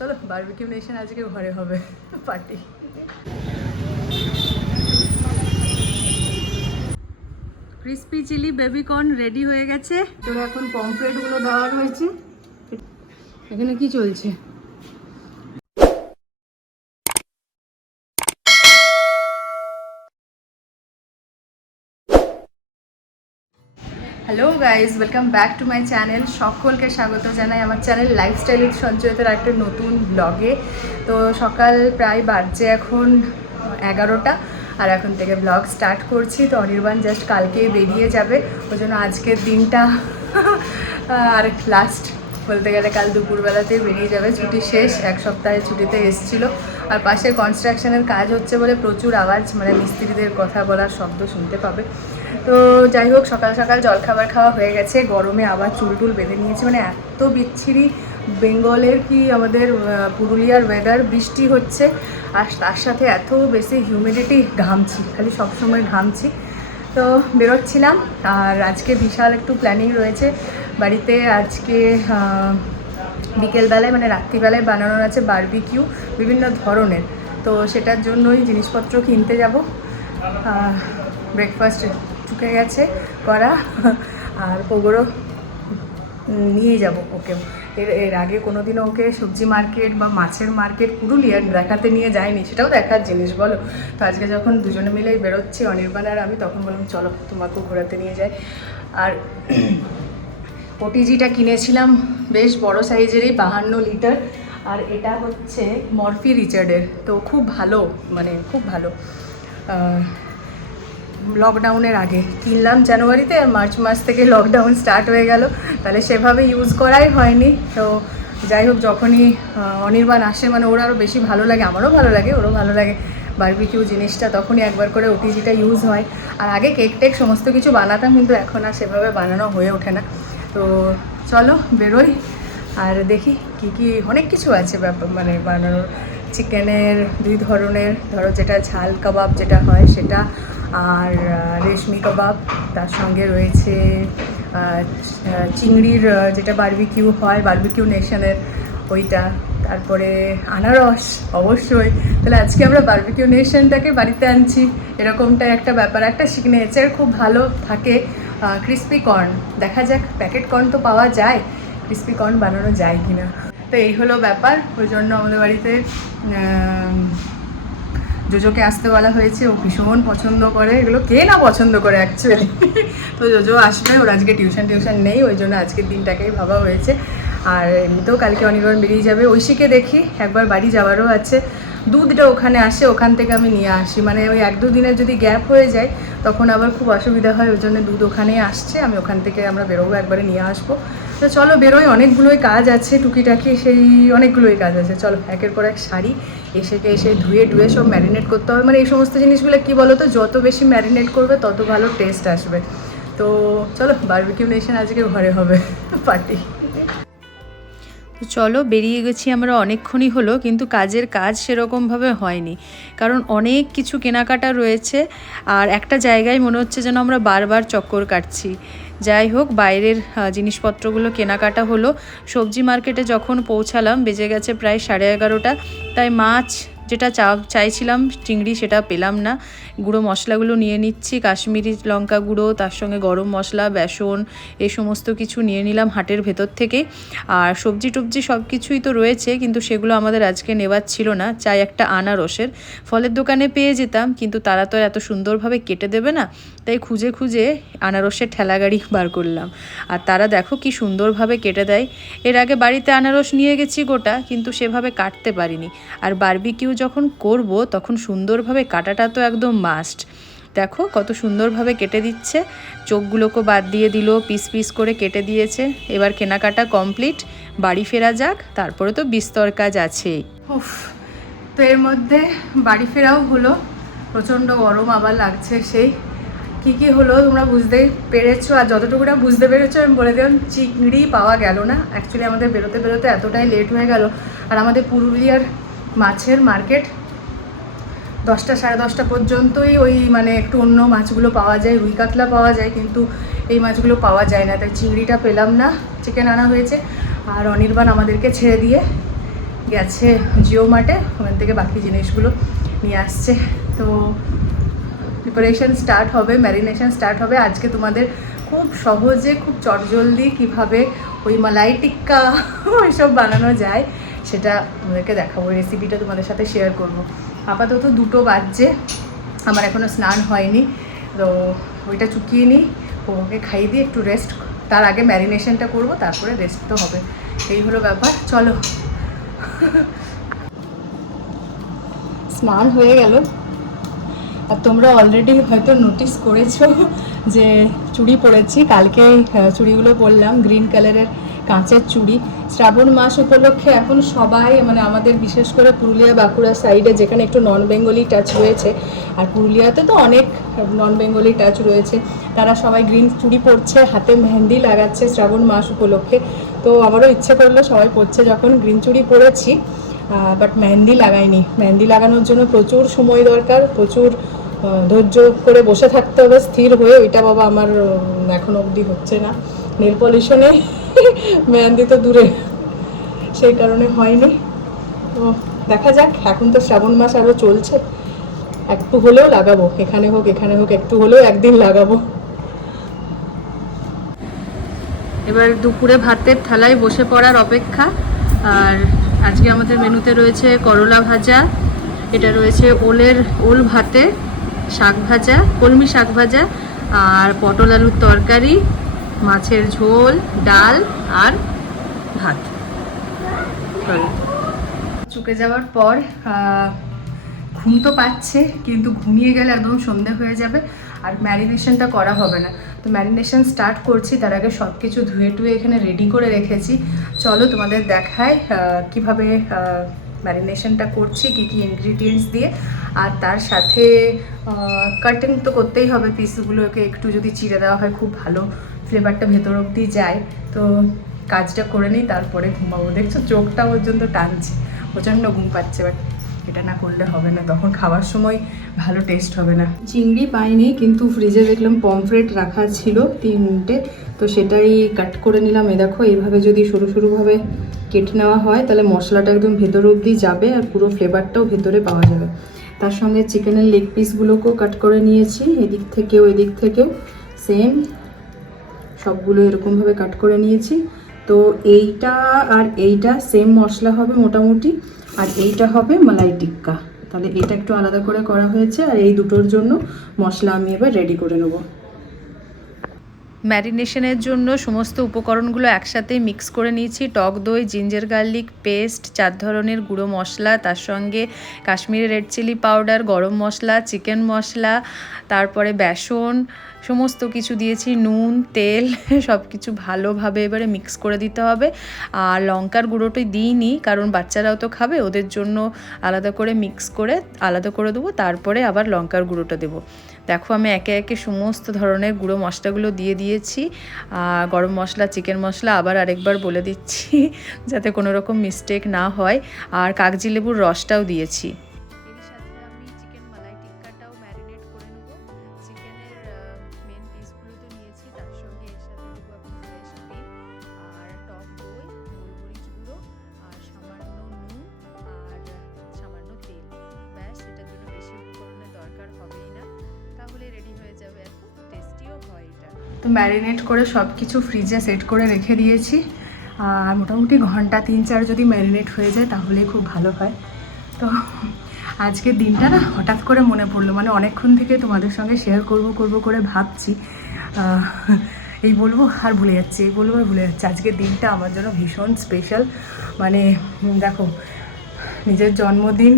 চলো barbecue nation আজকে ঘরে হবে party crispy chilli baby corn ready হয়ে গেছে। তো এখন পমফ্রেটগুলো দেওয়া হয়েছে এখানে কি চলছে? Hello guys welcome back to my channel সকলকে স্বাগত জানাই আমার চ্যানেল লাইফস্টাইল উইথ সঞ্চয়িতার একটা নতুন ব্লগে তো সকাল প্রায় বাজছে এখন এগারোটা, আর এখন থেকে ব্লগ স্টার্ট করছি। তো অনির্বাণ জাস্ট কালকে বেরিয়ে যাবে। ওই জন্য আজকের দিনটা আর লাস্ট বলতে গেলে কাল দুপুরবেলাতে বেরিয়ে যাবে। ছুটি শেষ, এক সপ্তাহে ছুটিতে এসেছিল। আর পাশে কনস্ট্রাকশনের কাজ হচ্ছে বলে প্রচুর আওয়াজ মানে মিস্ত্রিদের কথা বলার শব্দ শুনতে পাবে। তো যাই হোক, সকাল সকাল জলখাবার খাওয়া হয়ে গেছে। গরমে আবার চুল টুল বেঁধে নিয়েছে। মানে এত বিচ্ছিরি বেঙ্গলের কি আমাদের পুরুলিয়ার ওয়েদার বৃষ্টি হচ্ছে, আর তার সাথে এত বেশি হিউমিডিটি ঘামছি, খালি সবসময় ঘামছি। তো বেরোচ্ছিলাম, আর আজকে বিশাল একটু প্ল্যানিং রয়েছে। বাড়িতে আজকে বিকেলবেলায় মানে রাত্রিবেলায় বানানোর আছে বারবিকিউ বিভিন্ন ধরনের। তো সেটার জন্যই জিনিসপত্র কিনতে যাব। ব্রেকফাস্ট চুকে গেছে করা, আর ওগুলো নিয়ে যাব ওকে। এর এর আগে কোনোদিনও ওকে সবজি মার্কেট বা মাছের মার্কেট পুরুলিয়ার দেখাতে নিয়ে যায়নি সেটাও দেখার জিনিস বলো। তো আজকে যখন দুজনে মিলেই বেরোচ্ছি অনির্বাণ আর আমি, তখন বললাম, চলো তোমাকেও ঘোরাতে নিয়ে যাই। আর ওটিজিটা কিনেছিলাম বেশ বড় সাইজেরই, বাহান্ন লিটার। আর এটা হচ্ছে মরফি রিচার্ডের। তো খুব ভালো মানে খুব ভালো। লকডাউনের আগে। কিনলাম জানুয়ারিতে আর মার্চ মাস থেকে লকডাউন স্টার্ট হয়ে গেল। তাহলে সেভাবে ইউজ করাই হয়নি। তো যাই হোক, যখনই অনির্বাণ আসে মানে ওর আরও বেশি ভালো লাগে, আমারও ভালো লাগে, ওরও ভালো লাগে বারবিকিউ জিনিসটা, তখনই একবার করে ওটিজিটা ইউজ হয়। আর আগে কেক টেক সমস্ত কিছু বানাতাম, কিন্তু এখন আর সেভাবে বানানো হয়ে ওঠে না। তো চলো, বেরোই। আর দেখি কি কি, অনেক কিছু আছে ব্যাপার মানে বানানোর। চিকেনের দুই ধরনের, ধরো যেটা ঝাল, কাবাব যেটা হয়, সেটা আর রেশমি কাবাব, তার সঙ্গে রয়েছে চিংড়ির যেটা বারবিকিউ হয় বারবিকিউ নেশনের ওইটা। তারপরে আনারস, অবশ্যই। তাহলে আজকে আমরা বারবিকিউ নেশনটাকে বাড়িতে আনছি। এরকমটা একটা ব্যাপার, একটা সিগনেচার খুব ভালো থাকে ক্রিস্পি কর্ন দেখা যাক প্যাকেট কর্ন তো পাওয়া যায় ক্রিস্পি কর্ন বানানো যায় কি না তো এই হলো ব্যাপার, ওই জন্য আমাদের বাড়িতে জোজোকে আসতে বলা হয়েছে, ও ভীষণ পছন্দ করে। এগুলো কে না পছন্দ করে অ্যাকচুয়ালি তো জোজো আসবে, ওর আজকে টিউশন টিউশন নেই, ওই জন্য আজকের দিনটাকেই ভাবা হয়েছে। আর এমনিতেও কালকে অনির্বাণ বেরিয়ে যাবে, ঐশীকে দেখি, একবার বাড়ি যাওয়ারও আছে। দুধটা ওখানে আসে, ওখান থেকে আমি নিয়ে আসি। মানে ওই এক দু দিনের যদি গ্যাপ হয়ে যায়, তখন আবার খুব অসুবিধা হয়, ওই জন্য দুধ ওখানেই আসছে, আমি ওখান থেকে আমরা বেরোবো, একবারে নিয়ে আসব। তো চলো বেরোয় অনেকগুলোই কাজ আছে, টুকিটাকি সেই অনেকগুলোই কাজ আছে। চলো, একের পর এক শাড়ি এসেকে এসে ধুয়ে ধুয়ে সব ম্যারিনেট করতে হবে। মানে এই সমস্ত জিনিসগুলো কি বলো তো যত বেশি ম্যারিনেট করবে, তত ভালো টেস্ট আসবে। তো চলো বারবিকিউ নেশন আজকে ঘরে হবে পার্টি তো চলো, বেরিয়ে গেছি আমরা অনেকক্ষণই হলো, কিন্তু কাজের কাজ সেরকমভাবে হয়নি। কারণ অনেক কিছু কেনাকাটা রয়েছে, আর একটা জায়গায় মনে হচ্ছে যেন আমরা বারবার চক্কর কাটছি। যাই হোক, বাইরের জিনিসপত্রগুলো কেনাকাটা হলো। সবজি মার্কেটে যখন পৌঁছালাম, বেজে গেছে প্রায় সাড়ে এগারোটা। তাই মাছ যেটা চা চাইছিলাম, চিংড়ি সেটা পেলাম না। গুঁড়ো মশলাগুলো নিয়ে নিচ্ছি, কাশ্মীরি লঙ্কা গুঁড়ো, তার সঙ্গে গরম মশলা, বেসন, এ সমস্ত কিছু নিয়ে নিলাম হাটের ভেতর থেকে। আর সবজি টবজি সব কিছুই তো রয়েছে, কিন্তু সেগুলো আমাদের আজকে নেওয়ার ছিল না। চাই একটা আনারসের। ফলের দোকানে পেয়ে যেতাম, কিন্তু তারা তো এত সুন্দরভাবে কেটে দেবে না। তাই খুঁজে খুঁজে আনারসের ঠেলাগাড়ি বার করলাম। আর তারা দেখো কি সুন্দরভাবে কেটে দেয়। এর আগে বাড়িতে আনারস নিয়ে গেছি গোটা, কিন্তু সেভাবে কাটতে পারিনি। আর বারবিকিউ যখন করব, তখন সুন্দরভাবে কাটাটা তো একদম মাস্ট দেখো কত সুন্দরভাবে কেটে দিচ্ছে। চোখগুলোকে বাদ দিয়ে দিল, পিস পিস করে কেটে দিয়েছে। এবার কেনাকাটা কমপ্লিট বাড়ি ফেরা যাক, তারপরে তো বিস্তর কাজ আছেই উফ, তো এর মধ্যে বাড়ি ফেরাও হলো। প্রচণ্ড গরম আবার লাগছে সেই। কি কি হলো তোমরা বুঝতেই পেরেছ? আর যতটুকুটা বুঝতে পেরেছ, আমি বলে দিলাম, চিংড়ি পাওয়া গেল না। অ্যাকচুয়ালি আমাদের বেরোতে বেরোতে এতটাই লেট হয়ে গেল। আর আমাদের পুরুলিয়ার মাছের মার্কেট। দশটা সাড়ে দশটা পর্যন্তই ওই মানে একটু অন্য মাছগুলো পাওয়া যায়, রুই কাতলা পাওয়া যায়, কিন্তু এই মাছগুলো পাওয়া যায় না। তাই চিংড়িটা পেলাম না চিকেন আনা হয়েছে। আর অনির্বাণ আমাদেরকে ছেড়ে দিয়ে গেছে জিও মার্টে, ওখান থেকে বাকি জিনিসগুলো নিয়ে আসছে। তো প্রিপারেশন স্টার্ট হবে ম্যারিনেশন স্টার্ট হবে। আজকে তোমাদের খুব সহজে, খুব চটজলদি কীভাবে ওই মালাই টিক্কা, ওইসব বানানো যায়। সেটা তোমাদেরকে দেখাবো রেসিপিটা তোমাদের সাথে শেয়ার করব। আপাতত দুটো বাজছে, আমার এখনও স্নান হয়নি, তো ওইটা চুকিয়ে নিই ওকে খাইয়ে দিয়ে একটু রেস্ট তার আগে ম্যারিনেশনটা করব, তারপরে রেস্ট তো হবে। এই হলো ব্যাপার, চলো। স্নান হয়ে গেল। আর তোমরা অলরেডি হয়তো নোটিস করেছ যে চুড়ি পরেছি, কালকে চুড়িগুলো পরলাম গ্রিন কালারের কাঁচের চুড়ি। শ্রাবণ মাস উপলক্ষে এখন সবাই মানে আমাদের বিশেষ করে পুরুলিয়া বাঁকুড়া সাইডে যেখানে একটু নন বেঙ্গলি টাচ রয়েছে, আর পুরুলিয়াতে তো অনেক নন বেঙ্গলি টাচ রয়েছে, তারা সবাই গ্রিন চুড়ি পরছে, হাতে মেহেন্দি লাগাচ্ছে শ্রাবণ মাস উপলক্ষে। তো আমারও ইচ্ছে করল সবাই পরছে, যখন গ্রিন চুড়ি পরেছি বাট মেহেন্দি লাগাইনি। মেহেন্দি লাগানোর জন্য প্রচুর সময় দরকার, প্রচুর ধৈর্য করে বসে থাকতে হবে, স্থির হয়ে, ওইটা বাবা আমার এখনও অবধি হচ্ছে না। নেল পলিশনে মেহেন্দি তো দূরে। সেই কারণে হয়নি। তো দেখা যাক, এখন তো শ্রাবণ মাস আরও চলছে। একটু হলেও লাগাবো, এখানে হোক এখানে হোক, একটু হলেও একদিন লাগাবো। এবার দুপুরে ভাতের থালায় বসে পড়ার অপেক্ষা। আর আজকে আমাদের মেনুতে রয়েছে করলা ভাজা, এটা রয়েছে ওলের, ওল ভাতে শাক ভাজা, কলমি শাক ভাজা, আর পটল আলুর তরকারি মাছের ঝোল, ডাল আর ভাত। চুকে যাওয়ার পর ঘুম তো পাচ্ছে, কিন্তু ঘুমিয়ে গেলে একদম সন্ধে হয়ে যাবে আর ম্যারিনেশনটা করা হবে না। তো ম্যারিনেশন স্টার্ট করছি, তার আগে সব কিছু ধুয়ে টুয়ে এখানে রেডি করে রেখেছি। চলো তোমাদের দেখায় কীভাবে ম্যারিনেশনটা করছি, কী কী ইনগ্রিডিয়েন্টস দিয়ে। আর তার সাথে কাটিং তো করতেই হবে পিসগুলোকে একটু যদি চিড়ে দেওয়া হয় খুব ভালো ফ্লেভারটা ভেতর অবধি যায়। তো কাজটা করে নিই, তারপরে ঘুমাবো। দেখছ, চোখটা পর্যন্ত টানছে, প্রচণ্ড ঘুম পাচ্ছে বাট এটা না করলে হবে না। তখন খাওয়ার সময় ভালো টেস্ট হবে না। চিংড়ি পাইনি, কিন্তু ফ্রিজে দেখলাম পমফ্রেট রাখা ছিল তিনটে তো সেটাই কাট করে নিলাম। এ দেখো, এইভাবে যদি সরু সরুভাবে কেটে নেওয়া হয়, তাহলে মশলাটা একদম ভেতর অবধি যাবে আর পুরো ফ্লেভারটাও ভেতরে পাওয়া যাবে। তার সঙ্গে চিকেনের লেগ পিসগুলোকেও কাট করে নিয়েছি, এদিক থেকেও এদিক থেকেও। সেম সবগুলো এরকমভাবে কাট করে নিয়েছি। তো এইটা আর এইটা সেম মশলা হবে মোটামুটি। আর এইটা হবে মালাই টিক্কা। তাহলে এটা একটু আলাদা করে করা হয়েছে আর এই দুটোর জন্য মশলা আমি এবার রেডি করে নেব। ম্যারিনেশনের জন্য সমস্ত উপকরণগুলো একসাথে মিক্স করে নিয়েছি। টক দই জিঞ্জার গার্লিক পেস্ট চার ধরনের গুঁড়ো মশলা, তার সঙ্গে কাশ্মীরি রেড চিলি পাউডার গরম মশলা চিকেন মশলা, তারপরে বেসন সমস্ত কিছু দিয়েছি, নুন, তেল সব কিছু ভালোভাবে এবারে মিক্স করে দিতে হবে। আর লঙ্কার গুঁড়োটি দিইনি, কারণ বাচ্চারাও তো খাবে, ওদের জন্য আলাদা করে মিক্স করে আলাদা করে দেবো, তারপরে আবার লঙ্কার গুঁড়োটা দেবো। দেখো আমি একে একে সমস্ত ধরনের গুঁড়ো মশলাগুলো দিয়ে দিয়েছি। গরম মশলা চিকেন মশলা আবার আরেকবার বলে দিচ্ছি, যাতে কোনো রকম মিস্টেক না হয়। আর কাগজি লেবুর রসটাও দিয়েছি। তো ম্যারিনেট করে সব কিছু ফ্রিজে সেট করে রেখে দিয়েছি। আর মোটামুটি ঘণ্টা তিন চার যদি ম্যারিনেট হয়ে যায় তাহলেই খুব ভালো হয়। তো আজকের দিনটা না হঠাৎ করে মনে পড়ল মানে অনেকক্ষণ থেকে তোমাদের সঙ্গে শেয়ার করব করব করে ভাবছি। এই বলব আর ভুলে যাচ্ছি, এই বলব আর ভুলে যাচ্ছি। আজকের দিনটা আমার জন্য ভীষণ স্পেশাল মানে দেখো, নিজের জন্মদিন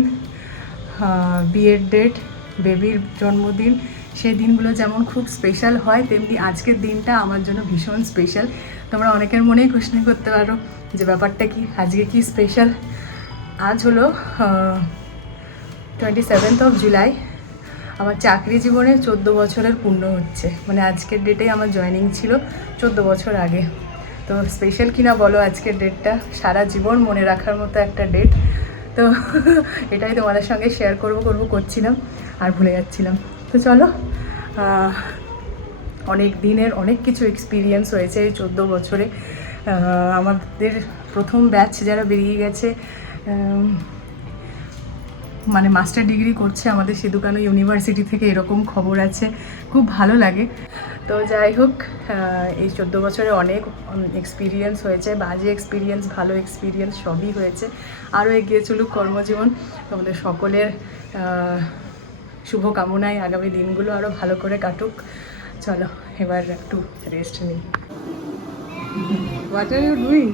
বিয়ের ডেট বেবির জন্মদিন সেই দিনগুলো যেমন খুব স্পেশাল হয়, তেমনি আজকের দিনটা আমার জন্য ভীষণ স্পেশাল তোমরা অনেকের মনেই কোশ্চেন করতে পারো যে ব্যাপারটা কি, আজকে কি স্পেশাল আজ হলো টোয়েন্টি সেভেন্থ অফ জুলাই আমার চাকরি জীবনে চোদ্দ বছরের পূর্ণ হচ্ছে। মানে আজকের ডেটেই আমার জয়েনিং ছিল চোদ্দ বছর আগে। তো স্পেশাল কিনা বলো আজকের ডেটটা সারা জীবন মনে রাখার মতো একটা ডেট তো এটাই তোমাদের সঙ্গে শেয়ার করব করব, করছিলাম আর ভুলে যাচ্ছিলাম। তো চলো অনেক দিনের অনেক কিছু এক্সপিরিয়েন্স হয়েছে এই চোদ্দ বছরে। আমাদের প্রথম ব্যাচ যারা বেরিয়ে গেছে মানে মাস্টার ডিগ্রি করছে আমাদের সিধুকানু ইউনিভার্সিটি থেকে এরকম খবর আছে, খুব ভালো লাগে। তো যাই হোক এই চোদ্দ বছরে অনেক এক্সপিরিয়েন্স হয়েছে, বাজে এক্সপিরিয়েন্স ভালো এক্সপিরিয়েন্স সবই হয়েছে। আরও এগিয়ে চলুক কর্মজীবন। আমাদের সকলের শুভকামনায় আগামী দিনগুলো আরও ভালো করে কাটুক। চলো, এবার একটু রেস্ট নিই। What are you doing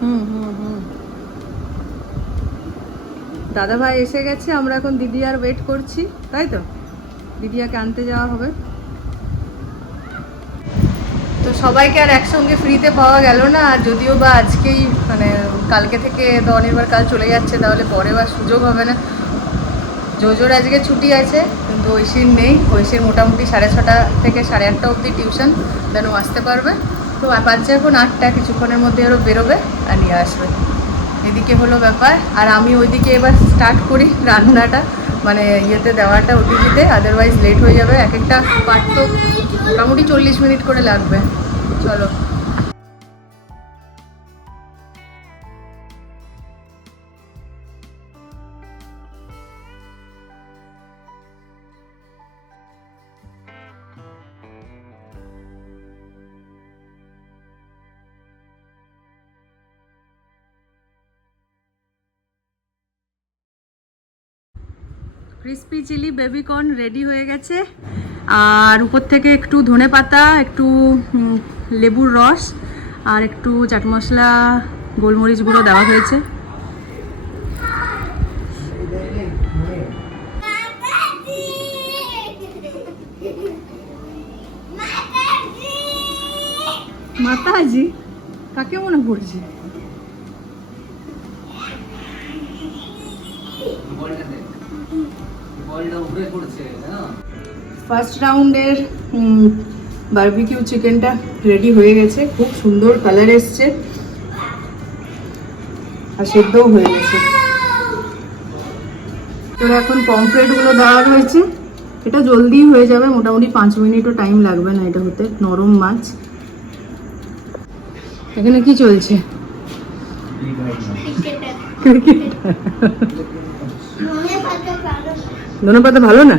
hmm hmm hmm. দাদা ভাই এসে গেছে, আমরা এখন দিদি আর ওয়েট করছি, তাই তো? দিদিয়াকে আনতে যাওয়া হবে। তো সবাইকে আর একসঙ্গে ফ্রিতে পাওয়া গেল না, আর যদিও বা আজকেই মানে কালকে থেকে তো অনির্বার কাল চলে যাচ্ছে, তাহলে পরে বা সুযোগ হবে না। জোজোর আজকে ছুটি আছে, কিন্তু ঐশীর নেই। ঐশীর মোটামুটি সাড়ে ছটা থেকে সাড়ে আটটা অবধি টিউশন দেন ও আসতে পারবে। তো বাচ্চা এখন আটটা কিছুক্ষণের মধ্যে আরও বেরোবে আর নিয়ে আসবে। এদিকে হলো ব্যাপার, আর আমি ওইদিকে এবার স্টার্ট করি রান্নাটা। মানে ইয়েতে দেওয়াটা ওটিভিতে আদারওয়াইজ লেট হয়ে যাবে। এক একটা পার্ট তো মোটামুটি চল্লিশ মিনিট করে লাগবে। চলো। ক্রিস্পি চিলি বেবিকর্ন রেডি হয়ে গেছে। আর উপর থেকে একটু ধনে পাতা, একটু লেবুর রস, আর একটু চাট মশলা, গোলমরিচ গুঁড়ো দেওয়া হয়েছে। মাতাজি, কাকে মনে পড়ছে? ফার্স্ট রাউন্ডের বারবিকিউ চিকেনটা রেডি হয়ে গেছে। খুব সুন্দর কালার এসছে। আর সেদ্ধও হয়ে গেছে। তো এখন পমফ্রেটগুলো দেওয়া রয়েছে। এটা জলদি হয়ে যাবে। মোটামুটি পাঁচ মিনিটও টাইম লাগবে না এটা হতে। নরম মাছ। এখানে কি চলছে? ধনে পাতা ভালো না?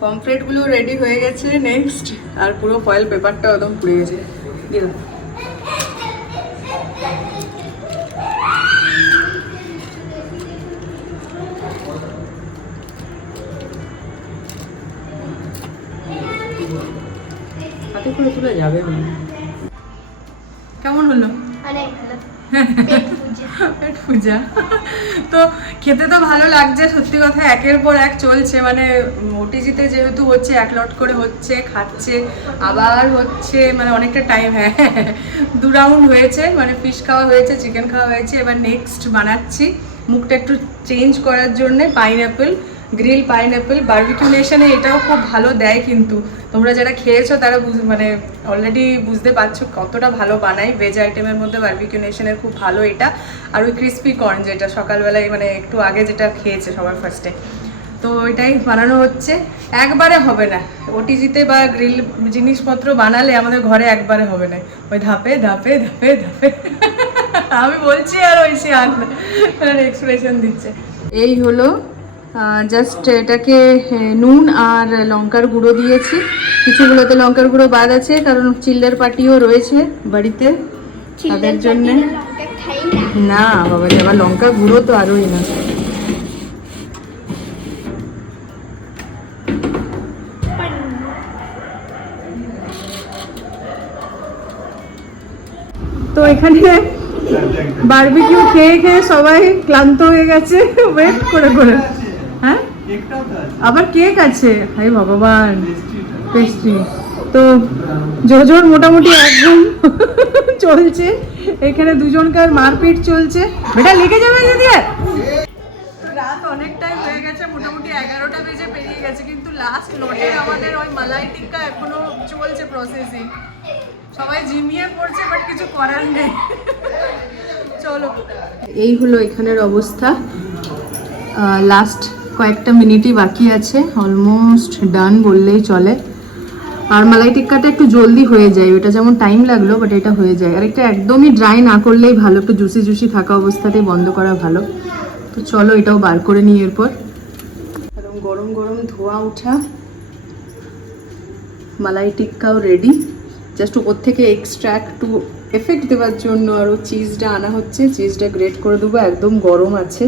পমফ্রেটগুলো রেডি হয়ে গেছে নেক্সট আর পুরো ফয়েল পেপারটা একদম পুড়ে গেছে। দিয়ে হাতে করে তুলে যাবে কেমন হলো? অনেক ভালো। পেট পেট পূজা। তো খেতে তো ভালো লাগছে সত্যি কথা একের পর এক চলছে। মানে ওটিজিতে যেহেতু হচ্ছে এক লট করে হচ্ছে খাচ্ছে আবার হচ্ছে মানে অনেকটা টাইম হ্যাঁ দু রাউন্ড হয়েছে মানে ফিশ খাওয়া হয়েছে চিকেন খাওয়া হয়েছে। এবার নেক্সট বানাচ্ছি। মুখটা একটু চেঞ্জ করার জন্যে পাইনঅ্যাপেল গ্রিল পাইনঅ্যাপেল, বার্বিকিউ নেশনে এটাও খুব ভালো দেয় কিন্তু। তোমরা যারা খেয়েছো তারা বুঝ- মানে অলরেডি বুঝতে পারছ কতটা ভালো বানাই ভেজ আইটেমের মধ্যে বার্বিকিউ নেশনের খুব ভালো এটা। আর ওই ক্রিস্পি কর্ন যেটা সকালবেলায় মানে একটু আগে যেটা খেয়েছে সবার ফার্স্টে তো এটাই বানানো হচ্ছে। একবারে হবে না। ওটিজিতে বা গ্রিল জিনিসপত্র বানালে আমাদের ঘরে একবারে হবে না। ওই ধাপে ধাপে ধাপে ধাপে। আমি বলছি আর ওই সে আর এক্সপ্রেশন দিচ্ছে। এই হলো জাস্ট এটাকে নুন আর লঙ্কার গুঁড়ো দিয়েছি। কিছুগুলোতে লঙ্কার গুঁড়ো বাদ আছে কারণ চিল্লার পাটিও রয়েছে বাড়িতে। তাদের জন্য না বাবা আবার লঙ্কা গুঁড়ো তো আরোই না। তো এখানে বারবিকিউ খেয়ে খেয়ে সবাই ক্লান্ত হয়ে গেছে ওয়েট করে করে। আবার কেক আছে? হাই ভগবান। পেস্ট্রি তো জোজোর মোটামুটি একদম চলছে। এখানে দুজনকার মারপিট চলছে। বেটা লেগে যাবে যদি রাত অনেকটাই হয়ে গেছে মোটামুটি এগারোটা বেজে পেরিয়ে গেছে কিন্তু লাস্ট লটের আমাদের ওই মালাই টিক্কা এখনও চলছে প্রসেসিং সবাই পড়ছে বাট কিছু করার নেই। চলো। এই হলো এখানের অবস্থা। লাস্ট কয়েকটা মিনিটই বাকি আছে অলমোস্ট ডান বললেই চলে। আর মালাই টিক্কাটা একটু জলদি হয়ে যায় ওটা যেমন টাইম লাগল বাট এটা হয়ে যায়। আর একটা একদমই ড্রাই না করলেই ভালো, একটু জুসি জুসি থাকা অবস্থাতেই বন্ধ করা ভালো। তো চলো এটাও বার করে নিই এরপর। একদম গরম গরম ধোয়া ওঠা মালাই টিক্কাও রেডি জাস্ট ওপর থেকে এক্সট্রা একটু এফেক্ট দেওয়ার জন্য আরও চিজটা আনা হচ্ছে। চিজটা গ্রেট করে দেবো, একদম গরম আছে।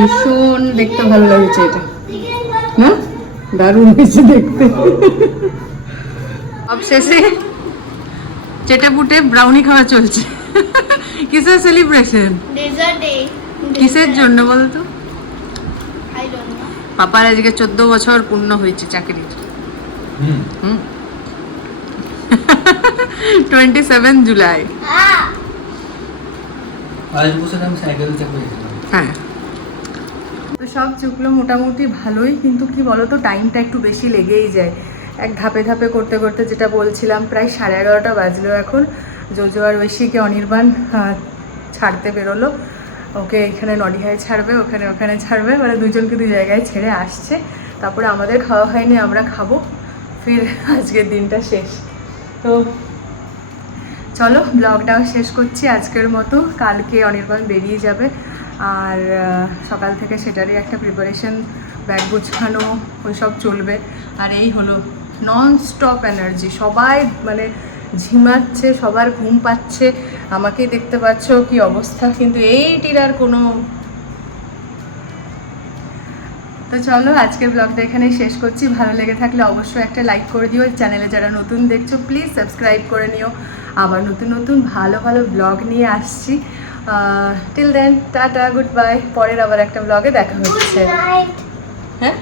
ভীষণ দেখতে ভালো লাগছে এটা। হ্যাঁ? দারুণ হয়েছে দেখতে। অবশেষে চেটে পুটে ব্রাউনি খাওয়া চলছে। কিসের সেলিব্রেশন কিসের জন্য বলতো. পাপার আজকে চোদ্দ বছর পূর্ণ হয়েছে চাকরির। হুম। Twenty seven July! আজ বছর আমি সাইকেল চাপিয়েছিলাম হ্যাঁ। সব চুকলো মোটামুটি ভালোই, কিন্তু কি বলতো টাইমটা একটু বেশি লেগেই যায়। এক ধাপে ধাপে করতে করতে যেটা বলছিলাম, প্রায় সাড়ে এগারোটা বাজলো এখন। জোজো আর ঐশীকে অনির্বাণ ছাড়তে বেরোলো। ওকে এখানে নডিহায় ছাড়বে, ওখানে ওখানে ছাড়বে মানে দুজনকে দুই জায়গায় ছেড়ে আসছে। তারপরে আমাদের খাওয়া হয়নি, আমরা খাব। ফির আজকের দিনটা শেষ। তো চলো ব্লগটাও শেষ করছি। আজকের মতো, কালকে অনির্বাণ বেরিয়ে যাবে। আর সকাল থেকে সেটারই একটা প্রিপারেশন ব্যাগ গুছানো, ওইসব চলবে। আর এই হলো নন স্টপ এনার্জি সবাই মানে ঝিমাচ্ছে, সবার ঘুম পাচ্ছে। আমাকেই দেখতে পাচ্ছ কি অবস্থা। কিন্তু এইটির আর কোনো তো চলো, আজকের ব্লগটা এখানে শেষ করছি। ভালো লেগে থাকলে অবশ্যই একটা লাইক করে দিও। চ্যানেলে যারা নতুন দেখছ প্লিজ সাবস্ক্রাইব করে নিও। আবার নতুন নতুন, ভালো ভালো ব্লগ নিয়ে আসছি। Till then tata goodbye পরের আবার একটা ব্লগে দেখা হচ্ছে। হ্যাঁ.